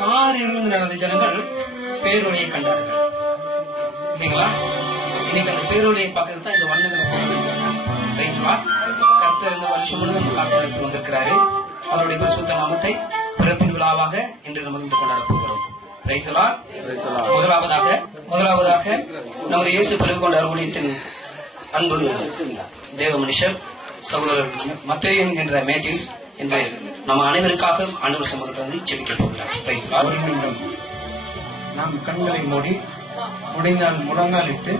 காரிலிருந்து நடந்த ஜனங்கள் பேரொழியை கண்டார்கள் இல்லைங்களா? இன்னைக்கு அந்த பேரொழியை பார்க்கறது தான் இந்த வண்ணங்களை பேசலாம். கர்த்தர் இந்த வருஷம் முழுவதும் நம்ம காத்து வந்திருக்கிறாரு. அவருடைய பரிசுத்த நாமத்தை பிறப்பின் விழாவாக இன்று நம்ம கொண்டாட போகிறோம். முதலாவதாக நமது இயேசு பிறகு கொண்ட அருள்யத்தின் அன்பு தேவ மனுஷர் சகோதரர் மத்தேயு என்கின்ற மேத்யூஸ் என்று நம்ம அனைவருக்காக ஆண்டவர் சமூகத்தை வந்து ஜெபிக்க போகிறார். நாம் கண்களை மூடி முடிந்தால் முழங்காலிட்டு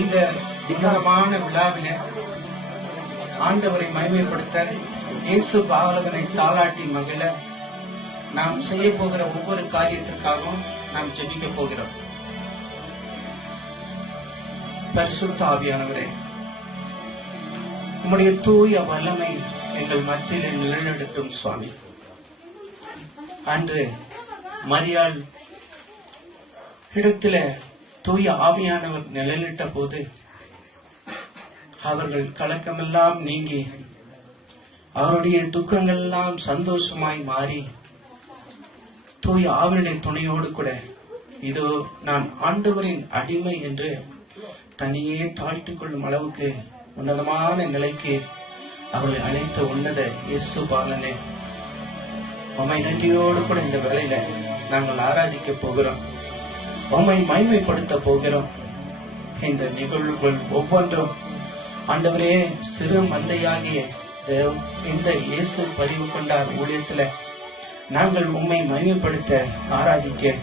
இந்த தினமான விழாவில ஆண்டவரை மகிமைப்படுத்த இயேசு பாலகனை தாளாட்டி மகிழ நாம் செய்ய போகிற ஒவ்வொரு காரியத்திற்காகவும் நாம் ஜெபிக்க போகிறோம். பரிசுத்த ஆவியானவரே, உம்முடைய தூய வல்லமை எங்கள் மத்தியில் நிலைநிறுத்தும் சுவாமி. அன்று மரியாள் இடத்துல தூய ஆவியானவர் நிலைநிட்ட போது அவர்கள் கலக்கமெல்லாம் நீங்கி அவருடைய துக்கங்கள் எல்லாம் சந்தோஷமாய் மாறி தூய ஆவினுடைய துணையோடு கூட இதோ நான் ஆண்டவரின் அடிமை என்று தனியே தாழ்த்திக் கொள்ளும் அளவுக்கு உன்னதமான நிலைக்கு அவர்களை அழைத்த உன்னத இயேசு பாலனே, உம்மை நன்றியோடு கூட இந்த வேளையில நாங்கள் ஆராதிக்க போகிறோம். உம்மை மகிமைப்படுத்த போகிறோம். இந்த நிகழ்வுகள் ஒவ்வொன்றும் ஆண்டவரே சிறு மந்தையாகிய இந்த இயேசு பதிவு கொண்டார் ஊழியத்துல நாங்கள் உம்மை மகிமைப்படுத்த ஆராதிக்க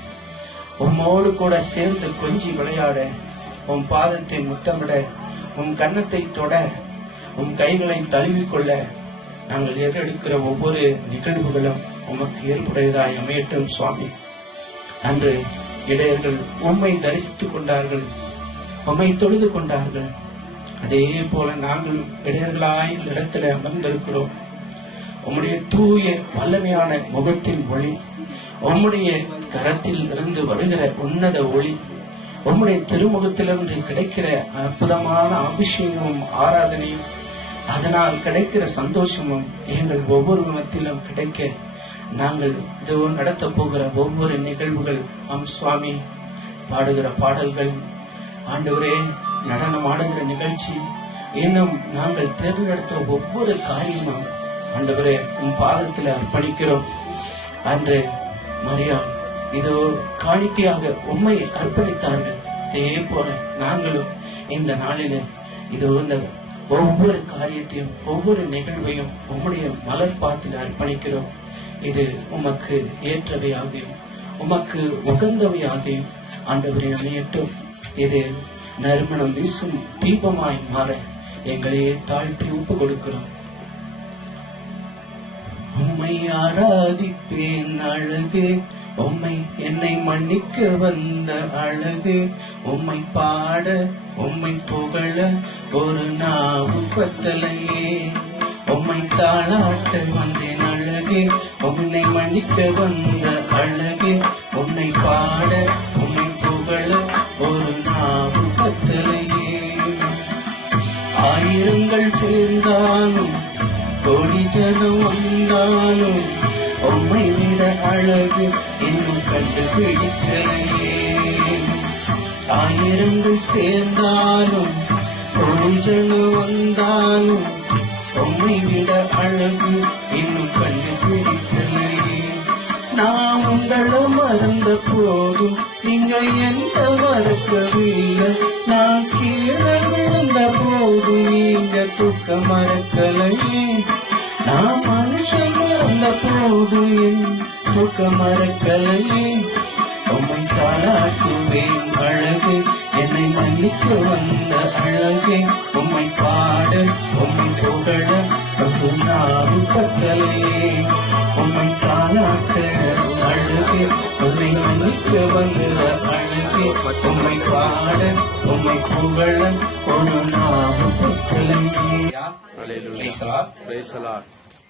உம்மோடு கூட சேர்ந்து கொஞ்சி விளையாட, உம் பாதத்தை முத்தமிட, உம் கன்னத்தை தொட, உம் கைகளை தழுவிக்கொள்ள நாங்கள் எதிர்க்கிற ஒவ்வொரு நிகழ்வுகளும் உமக்கு ஏற்புடையதாய் அமையட்டும் சுவாமி. அன்று இடையர்கள் உம்மை தரிசித்துக் கொண்டார்கள், உம்மை தொழுது கொண்டார்கள். அதே போல நாங்கள் இடையர்களாய் இடத்துல அமர்ந்திருக்கிறோம். உம்முடைய தூய வல்லமையான முகத்தின் ஒளி, உம்முடைய கரத்தில் இருந்து வருகிற உன்னத ஒளி, உம்முடைய திருமுகத்திலிருந்து கிடைக்கிற அற்புதமான அபிஷேகமும் ஆராதனையும் அதனால் கிடைக்கிற சந்தோஷமும் எங்கள் ஒவ்வொரு மத்தியிலும் கிடைக்க நாங்கள் இது நடத்த போகிற ஒவ்வொரு நிகழ்வுகள் சுவாமி பாடுகிற பாடல்கள், ஆண்டவரே நடனம் ஆடுகிற நிகழ்ச்சி, இன்னும் நாங்கள் தேர்ந்தெடுத்த ஒவ்வொரு காரியமும் ஆண்டவரே உம் பாதத்தில் அர்ப்பணிக்கிறோம். அன்று மரியாள் இதோ காணிக்கையாக உம்மை அர்ப்பணித்தார்கள். அதே போல நாங்களும் இந்த நாளில இதோ இந்த ஒவ்வொரு காரியத்தையும் ஒவ்வொரு நிகழ்வையும் உம்முடைய மலர்பாத்தில் அர்ப்பணிக்கிறோம். இது உமக்கு ஏற்றவையாகியும் உமக்கு உகந்தவையாகியும் ஆண்டவரை அமையட்டும். இது நறுமணம் வீசும் தீபமாய் மாற எங்களையே தாழ்த்தி ஒப்பு கொடுக்கிறோம். உம்மை ஆராதிப்பேன் அழகு, உம்மை என்னை மன்னிக்க வந்த அழகு, உம்மை பாட உம்மை புகழ ஒரு நாவு பத்தலையே, உம்மை தாளாட்ட வந்தேன் அழகு, உன்னை மன்னிக்க வந்த அழகு, உன்னை பாட உம்மை புகழ ஒரு நாவு பத்தலையே. ஆயிரங்கள் சேர்ந்தாலும் கோடி ஜனம் வந்தாலும் உம்மை விட அழகு இன்னும் கண்டுபிடிக்கலையே. ஆயிரங்கள் சேர்ந்தாலும் கோடி ஜனம் வந்தாலும் உம்மை விட அழகு இன்னும் கண்டுபிடிக்கலையே. நான் உங்களை மறந்த போதும் நீங்க எந்த மறக்கவில்லை, நான் கீழே விழுந்த போதும் நீங்க தூக்க மறக்கலையே. நான் மனுஷன் மறந்த போதும் என் தூக்க மறக்கலையே. உம்மை தாளாட்டுவேன் அழகு, என்னை மன்னிக்க வந்த அழகே, உம்மை பாட உம்மை புகழ ஒரு நாவு பத்தலையே. உம்மை தாளாட்ட அழகே, உன்னை மன்னிக்க வந்த அழகே, உம்மை பாட உம்மை புகழ ஒரு நாவு பத்தலையே.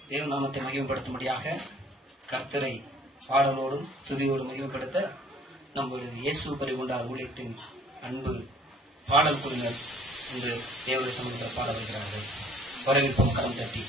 தேவ நாமத்தை மகிமைப்படுத்தும்படியாக கர்த்தரை பாடலோடும் துதியோடும் மகிமைப்படுத்த நம்முடைய இயேசு பரிகொண்டார் ஊழியத்தின் அன்பு பாடல் குழுவினர் இன்று தேவனுடைய சமூகத்தில் பாட வருகிறார்கள். வரவேற்போம் கரம் தட்டி.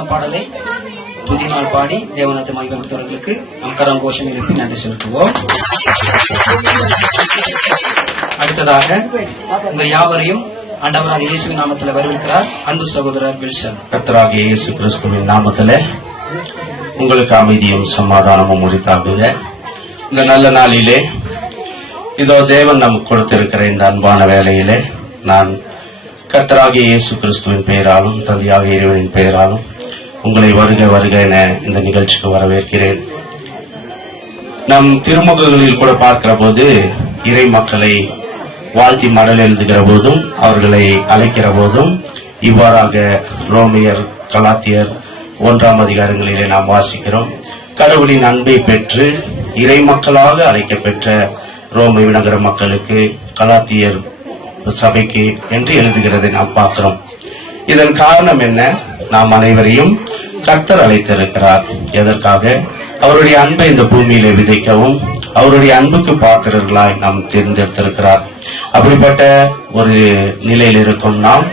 அருமையான பாடலை துதி நாள் பாடி தேவநாத்தை மகிமைப்படுத்துவர்களுக்கு நம் கரம் கோஷம் எழுப்பி நன்றி செலுத்துவோம். அடுத்ததாக உங்கள் யாவரையும் ஆண்டவராக இயேசுவின் நாமத்தில் வரவேற்கிறார் அன்பு சகோதரர் வில்சன். கர்த்தராகிய இயேசு கிறிஸ்துவின் நாமத்திலே உங்களுக்கு அமைதியும் சமாதானமும் உரித்தாகுக. இந்த நல்ல நாளிலே இதோ தேவன் நமக்கு கொடுத்திருக்கிற இந்த அன்பான வேளையிலே நான் கர்த்தராகிய இயேசு கிறிஸ்துவின் பெயராலும் தந்தையாகிய இறைவனின் பெயராலும் உங்களை வருக வருக என இந்த நிகழ்ச்சிக்கு வரவேற்கிறேன். நம் திருமுகங்களில் கூட பார்க்கிற போது இறை மக்களை வாழ்த்தி மடல் எழுதுகிற போதும் அவர்களை அழைக்கிற போதும் இவ்வாறாக ரோமியர் கலாத்தியர் 1ஆம் அதிகாரங்களிலே நாம் வாசிக்கிறோம். கடவுளின் அன்பை பெற்று இறை மக்களாக அழைக்கப்பெற்ற ரோமை நகர மக்களுக்கு கலாத்தியர் சபைக்கு என்று எழுதுகிறதை நாம் பார்க்கிறோம். இதன் காரணம் என்ன? நாம் அனைவரையும் கர்த்தர் அழைத்திருக்கிறார். எதற்காக? அவருடைய அன்பை இந்த பூமியிலே விதைக்கவும் அவருடைய அன்புக்கு பாத்திரர்களாய் நாம் தேர்ந்தெடுத்திருக்கிறார். அப்படிப்பட்ட ஒரு நிலையில் இருக்கும் நாம்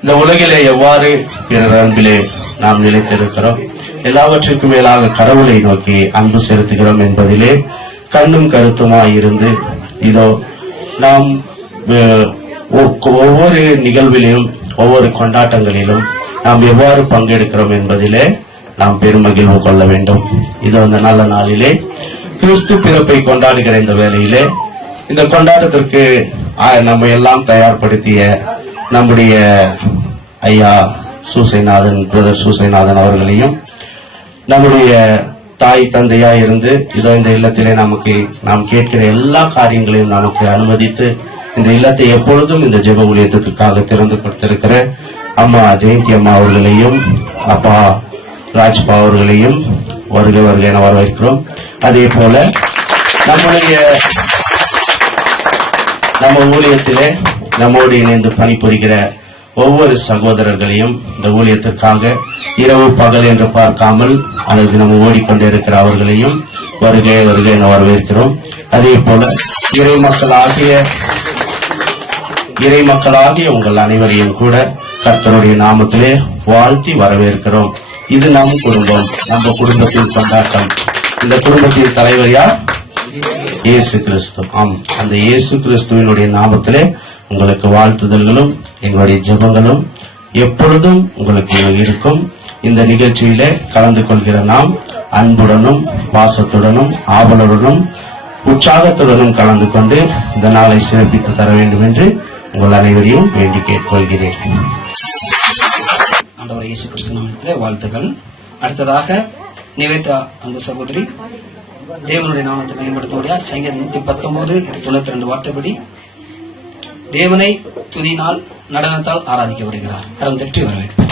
இந்த உலகிலே எவ்வாறு பிறர் அன்பிலே நாம் நிலைத்திருக்கிறோம், எல்லாவற்றிற்கும் மேலாக கடவுளை நோக்கி அன்பு செலுத்துகிறோம் என்பதிலே கண்ணும் கருத்துமாய் இருந்து இதோ நாம் ஒவ்வொரு நிகழ்விலும் ஒவ்வொரு கொண்டாட்டங்களிலும் நாம் எவ்வாறு பங்கெடுக்கிறோம் என்பதிலே நாம் பெருமகிழ்வு கொள்ள வேண்டும். இது அந்த நல்ல நாளிலே கிறிஸ்து பிறப்பை கொண்டாடுகிற இந்த வேளையிலே இந்த கொண்டாட்டத்திற்கு நம்ம எல்லாம் தயார்படுத்திய நம்முடைய ஐயா சூசைநாதன் பிரதர் சூசைநாதன் அவர்களையும் நம்முடைய தாய் தந்தையா இருந்து இதோ இந்த இல்லத்திலே நமக்கு நாம் கேட்கிற எல்லா காரியங்களையும் நமக்கு அனுமதித்து இந்த இல்லத்தை எப்பொழுதும் இந்த ஜெப ஊழியத்திற்காக திறந்து கொடுத்திருக்கிற அம்மா ஜெயந்தி அம்மா அவர்களையும் அப்பா ராஜ்பா அவர்களையும் வருக வருக என வரவேற்கிறோம். அதே போல நம்ம ஊழியத்திலே நம்மோடு இணைந்து பணிபுரிகிற ஒவ்வொரு சகோதரர்களையும் இந்த ஊழியத்திற்காக இரவு பகல் என்று பார்க்காமல் அல்லது நம்ம ஓடிக்கொண்டிருக்கிற அவர்களையும் வருக வருக என வரவேற்கிறோம். அதே போல இறை மக்களாகிய உங்கள் அனைவரையும் கூட கர்த்தருடைய நாமத்திலே வாழ்த்தி வரவேற்கிறோம். இது நம் குடும்பம், நம்ம குடும்பத்தின் கொண்டாட்டம். இந்த குடும்பத்தின் தலைவர் யார்? இயேசு கிறிஸ்து. ஆம், அந்த இயேசு கிறிஸ்துவினுடைய நாமத்திலே உங்களுக்கு வாழ்த்துதல்களும் எங்களுடைய ஜெபங்களும் எப்பொழுதும் உங்களுக்கு இருக்கும். இந்த நிகழ்ச்சியிலே கலந்து கொள்கிற நாம் அன்புடனும் பாசத்துடனும் ஆவலுடனும் உற்சாகத்துடனும் கலந்து கொண்டு இந்த நாளை சிறப்பித்து தர வேண்டும் என்று உங்கள் அனைவரையும் வேண்டி கேட்டுக்கொள்கிறேன். ஆண்டவர் இயேசு கிறிஸ்து நாமத்திலே வாழ்த்துகள். அடுத்ததாக நிவேதா அன்பு சகோதரி தேவனுடைய நாமத்தை மேம்படுத்தக்கூடிய சங்கீதம் 119:92 வார்த்தைப்படி தேவனை துதினால் நடனத்தால் ஆராதிக்க வருகிறார். கரம் தட்டி வரவேற்பு.